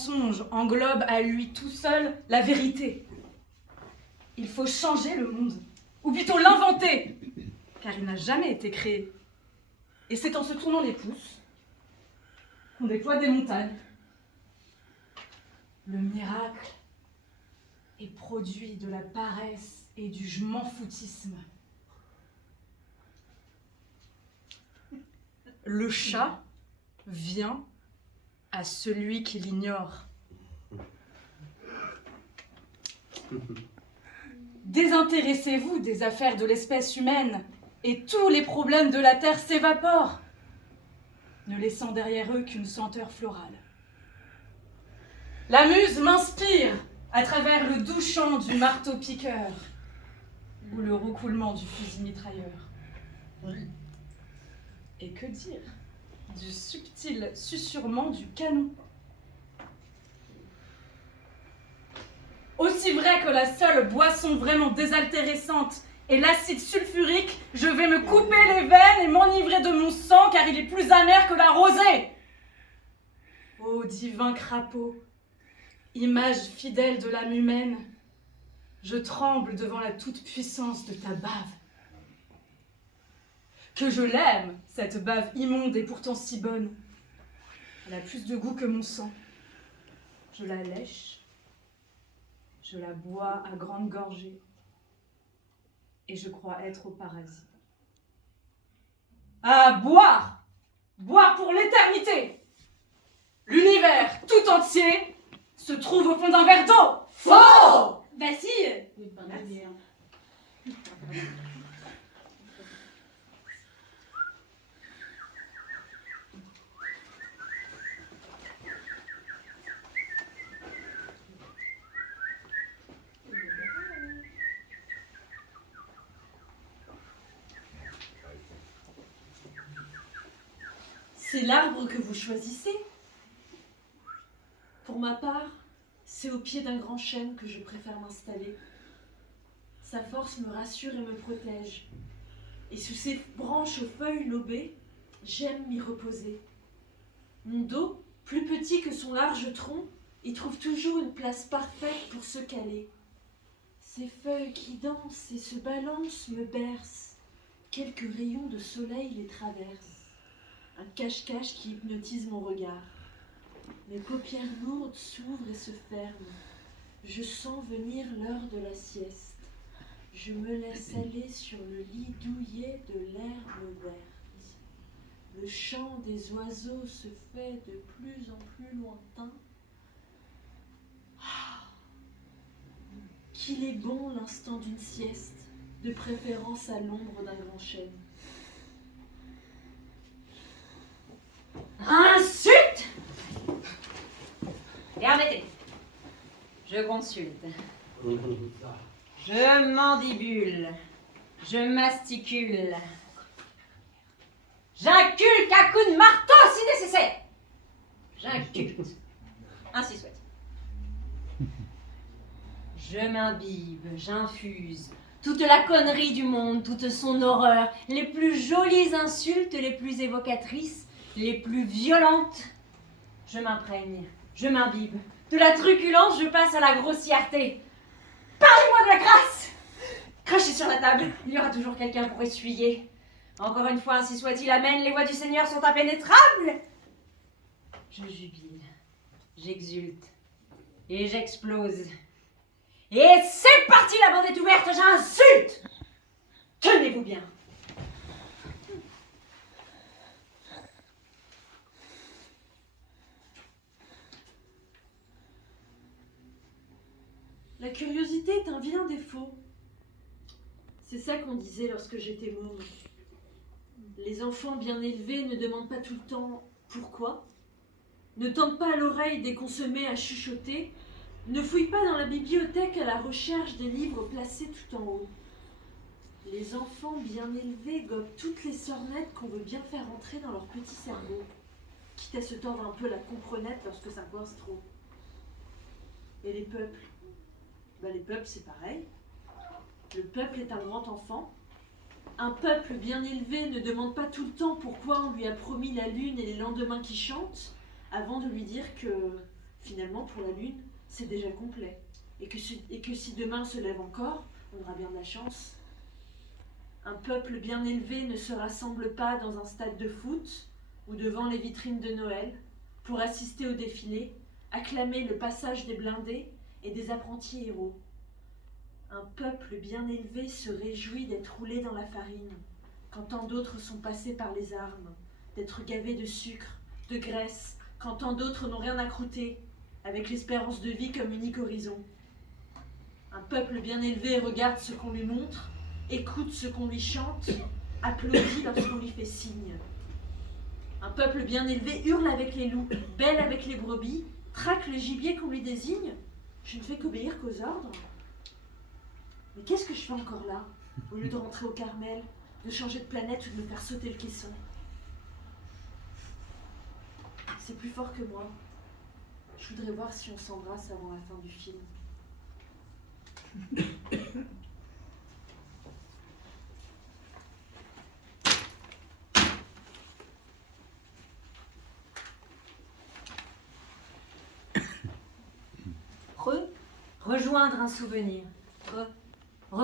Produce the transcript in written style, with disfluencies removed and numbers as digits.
mensonge englobe à lui tout seul la vérité. Il faut changer le monde, ou plutôt l'inventer, car il n'a jamais été créé. Et c'est en se tournant les pouces qu'on déploie des montagnes. Le miracle est produit de la paresse et du je m'en foutisme. Le chat vient à celui qui l'ignore. Désintéressez-vous des affaires de l'espèce humaine et tous les problèmes de la terre s'évaporent, ne laissant derrière eux qu'une senteur florale. La muse m'inspire à travers le doux chant du marteau-piqueur ou le roucoulement du fusil mitrailleur. Et que dire du subtil susurrement du canon? Aussi vrai que la seule boisson vraiment désaltéressante est l'acide sulfurique, je vais me couper les veines et m'enivrer de mon sang car il est plus amer que la rosée. Ô divin crapaud, image fidèle de l'âme humaine, je tremble devant la toute-puissance de ta bave. Que je l'aime, cette bave immonde et pourtant si bonne. Elle a plus de goût que mon sang. Je la lèche, je la bois à grandes gorgées, et je crois être au paradis. À boire! Boire pour l'éternité! L'univers tout entier se trouve au fond d'un verre d'eau! Faux! Bah si. C'est l'arbre que vous choisissez. Pour ma part, c'est au pied d'un grand chêne que je préfère m'installer. Sa force me rassure et me protège. Et sous ses branches aux feuilles lobées, j'aime m'y reposer. Mon dos, plus petit que son large tronc, y trouve toujours une place parfaite pour se caler. Ces feuilles qui dansent et se balancent me bercent. Quelques rayons de soleil les traversent. Un cache-cache qui hypnotise mon regard. Mes paupières lourdes s'ouvrent et se ferment. Je sens venir l'heure de la sieste. Je me laisse aller sur le lit douillet de l'herbe verte. Le chant des oiseaux se fait de plus en plus lointain. Ah, qu'il est bon l'instant d'une sieste, de préférence à l'ombre d'un grand chêne. Insulte! Permettez. Je consulte. Je mandibule. Je masticule. J'inculte à coups de marteau si nécessaire. J'inculte. Ainsi soit. Je m'imbibe, j'infuse toute la connerie du monde, toute son horreur, les plus jolies insultes, les plus évocatrices, les plus violentes. Je m'imprègne, je m'imbibe. De la truculence, je passe à la grossièreté. Parlez-moi de la grâce! Crachez sur la table, il y aura toujours quelqu'un pour essuyer. Encore une fois, ainsi soit-il, amen, les voies du Seigneur sont impénétrables. Je jubile, j'exulte et j'explose. Et c'est parti, la bande est ouverte, j'insulte! Tenez-vous bien. La curiosité est un vilain défaut. C'est ça qu'on disait lorsque j'étais môme. Les enfants bien élevés ne demandent pas tout le temps « pourquoi ?», ne tendent pas à l'oreille dès qu'on se met à chuchoter, ne fouillent pas dans la bibliothèque à la recherche des livres placés tout en haut. Les enfants bien élevés gobent toutes les sornettes qu'on veut bien faire entrer dans leur petit cerveau, quitte à se tordre un peu la comprenette lorsque ça coince trop. Et les peuples? Les peuples, c'est pareil. Le peuple est un grand enfant. Un peuple bien élevé ne demande pas tout le temps pourquoi on lui a promis la lune et les lendemains qui chantent, avant de lui dire que Finalement, pour la lune, c'est déjà complet. Et que si demain se lève encore, on aura bien de la chance. Un peuple bien élevé ne se rassemble pas dans un stade de foot ou devant les vitrines de Noël pour assister au défilé, acclamer le passage des blindés et des apprentis héros. Un peuple bien élevé se réjouit d'être roulé dans la farine, quand tant d'autres sont passés par les armes, d'être gavés de sucre, de graisse, quand tant d'autres n'ont rien à croûter, avec l'espérance de vie comme unique horizon. Un peuple bien élevé regarde ce qu'on lui montre, écoute ce qu'on lui chante, applaudit lorsqu'on lui fait signe. Un peuple bien élevé hurle avec les loups, bêle avec les brebis, traque le gibier qu'on lui désigne. Je ne fais qu'obéir qu'aux ordres. Mais qu'est-ce que je fais encore là, au lieu de rentrer au Carmel, de changer de planète ou de me faire sauter le caisson? C'est plus fort que moi. Je voudrais voir si on s'embrasse avant la fin du film. Rejoindre un souvenir.